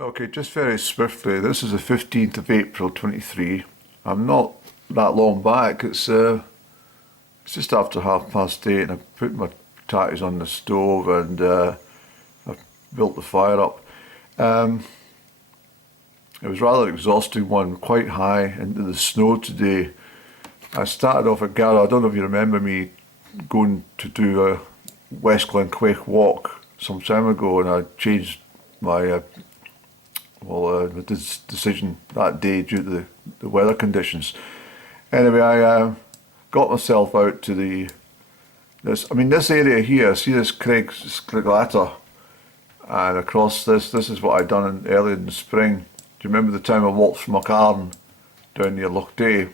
Okay, just very swiftly, this is the 15th of April 23. I'm not that long back, it's just after 8:30 and I put my tatties on the stove and I've built the fire up. It was rather an exhausting one, quite high into the snow today. I started off at Garrow. I don't know if you remember me going to do a West Glen Quaich walk some time ago, and I changed my decision that day due to the weather conditions. Anyway, I got myself out to this area here. See this Crieff, and across this is what I'd done early in the spring. Do you remember the time I walked from Macarn down near Loch Day?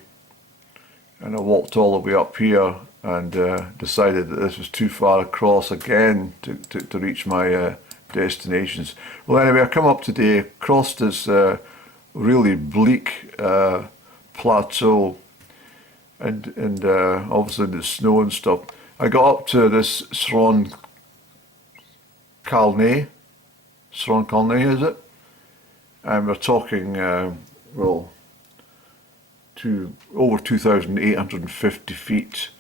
And I walked all the way up here and decided that this was too far across again to reach my destinations. Well, anyway, I come up today, crossed this really bleak plateau, and obviously the snow and stuff. I got up to this Sron Calnay, is it? And we're talking, to over 2,850 feet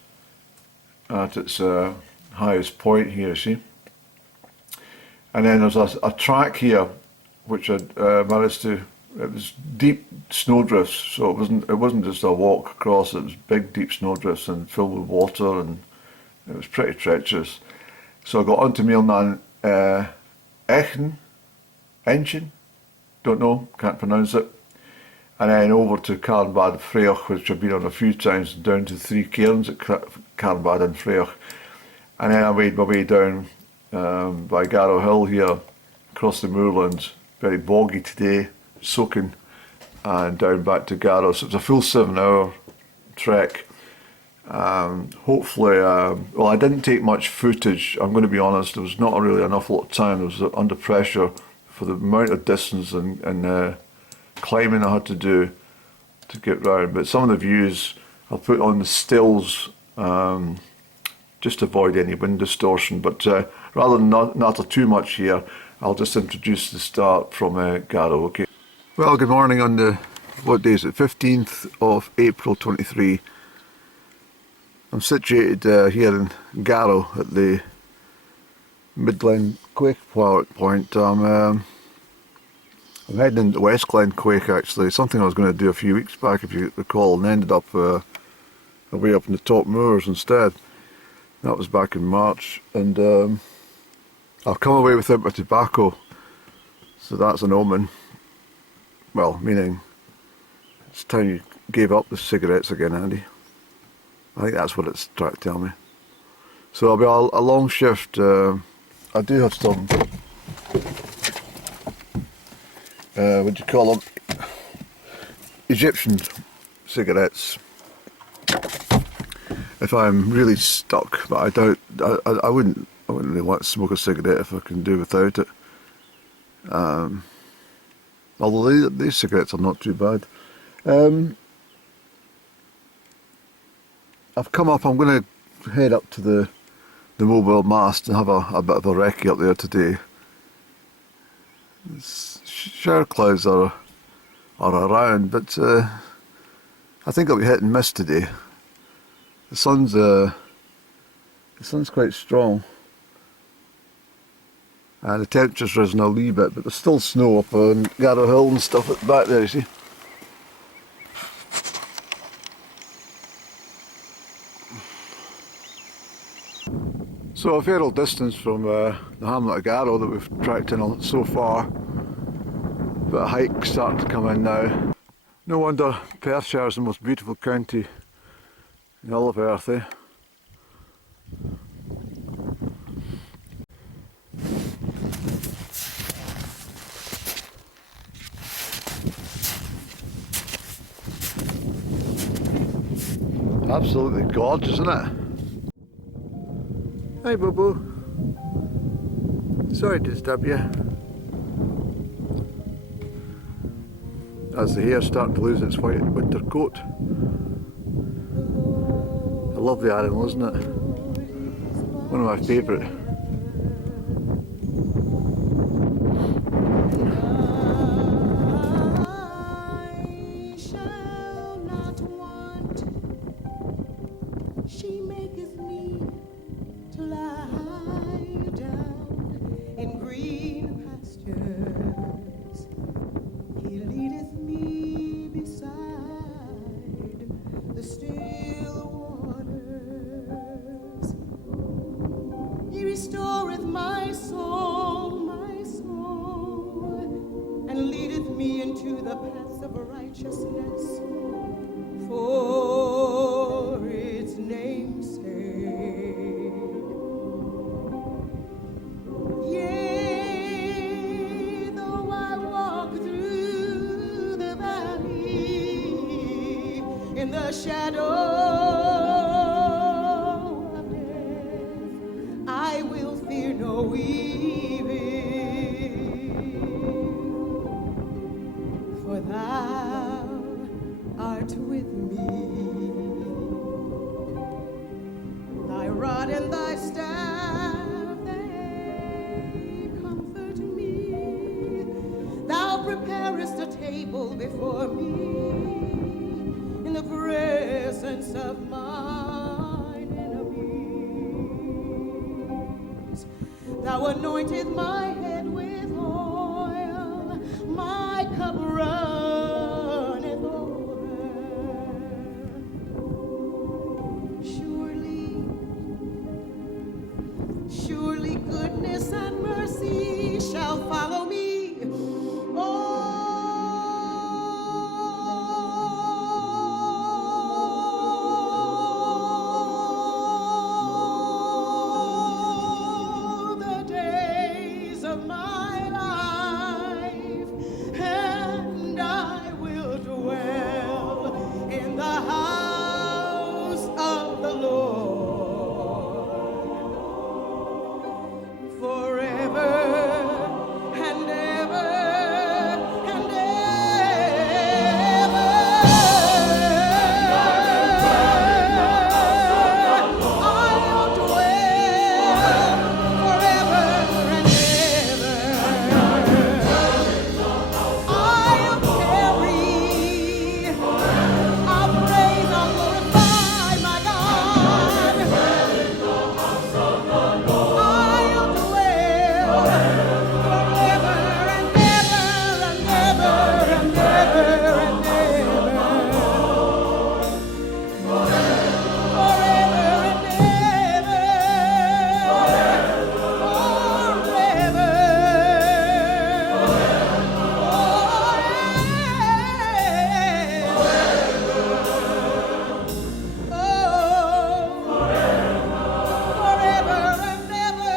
at its highest point here, see? And then there's a track here which I managed to, it was deep snowdrifts, so it wasn't just a walk across, it was big deep snowdrifts and filled with water, and it was pretty treacherous. So I got onto Meilnan Engine, don't know, can't pronounce it. And then over to Cairnbad Freoch, which I've been on a few times, down to 3 cairns at Cairnbad and Freoch. And then I made my way down by Garrow Hill here, across the moorlands, very boggy today, soaking, and down back to Garrow. So it's a full 7-hour trek. Hopefully, well, I didn't take much footage, I'm going to be honest. There was not really an awful lot of time. I was under pressure for the amount of distance and climbing I had to do to get round. But some of the views I'll put on the stills just to avoid any wind distortion. But rather than natter too much here, I'll just introduce the start from Garrow. Okay. Well, good morning on the, what day is it, 15th of April 23. I'm situated here in Garrow at the Mid-Glen Quaich point. I'm heading into West Glen Quaich actually, something I was going to do a few weeks back if you recall, and ended up away up in the top moors instead. That was back in March, and I've come away without my tobacco, so that's an omen. Well, meaning it's time you gave up the cigarettes again, Andy. I think that's what it's trying to tell me. So I'll be a long shift. I do have some, what do you call them, Egyptian cigarettes, if I'm really stuck, but I doubt, I wouldn't really want to smoke a cigarette if I can do without it. Although these cigarettes are not too bad. I've come up, I'm going to head up to the mobile mast and have a bit of a recce up there today. Shower clouds are around, but I think it'll be hit and miss today. The sun's quite strong, and the temperature's risen a wee bit, but there's still snow up on Garrow Hill and stuff at the back there, you see. So a fair old distance from the hamlet of Garrow that we've tracked in so far, but a hike starting to come in now. No wonder Perthshire is the most beautiful county in all of Earth, eh? Absolutely gorgeous, isn't it? Hi, Bobo. Sorry to disturb you. As the hare's starting to lose its white winter coat. A lovely animal, isn't it? One of my favourite. pastures. He leadeth me beside the still waters. He restoreth my soul, and leadeth me into the paths of righteousness for its name's sake. Yea, though I walk through the valley in the shadow of death, I will fear no evil, for thou art with me. Thy rod and thy staff, they comfort me. Thou preparest a table before me in the presence of mine enemies. Thou anointest my head with oil, my cup runneth over. Surely goodness and mercy shall follow me all the days of my life, and I will dwell in the house of the Lord forever and ever and ever. I'll dwell forever and ever. I'll carry, I'll praise, I'll glorify my God. I'll dwell forever and ever and ever and ever and ever. Forever and ever. Forever and ever.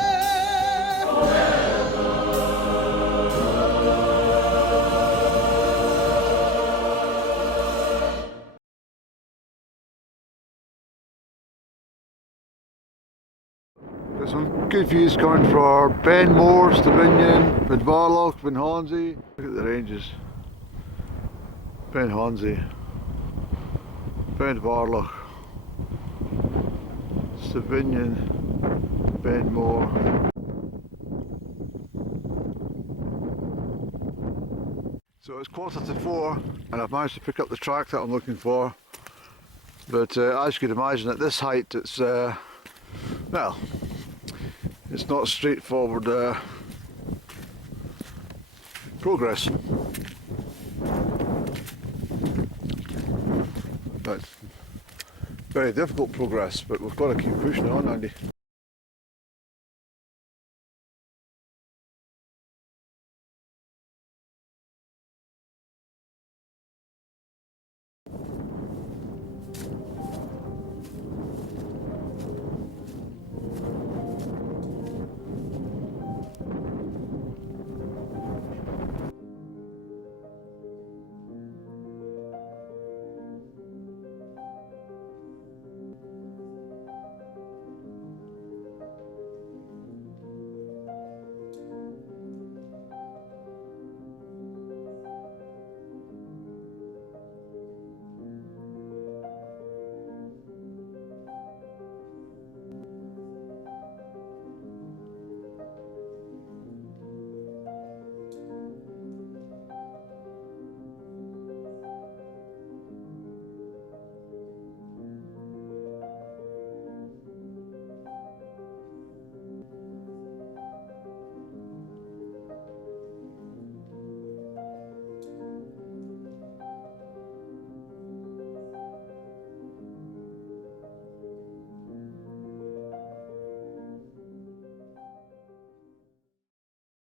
Got some good views coming from Ben Moore, Stevinian, Ben Varloch, Ben Hornsey. Look at the ranges. Ben Hornsey, Ben Varloch, Stevinian, Ben Moore. So it's 3:45 and I've managed to pick up the track that I'm looking for. But as you can imagine, at this height it's well, it's not straightforward progress. In fact, very difficult progress, but we've got to keep pushing on, Andy.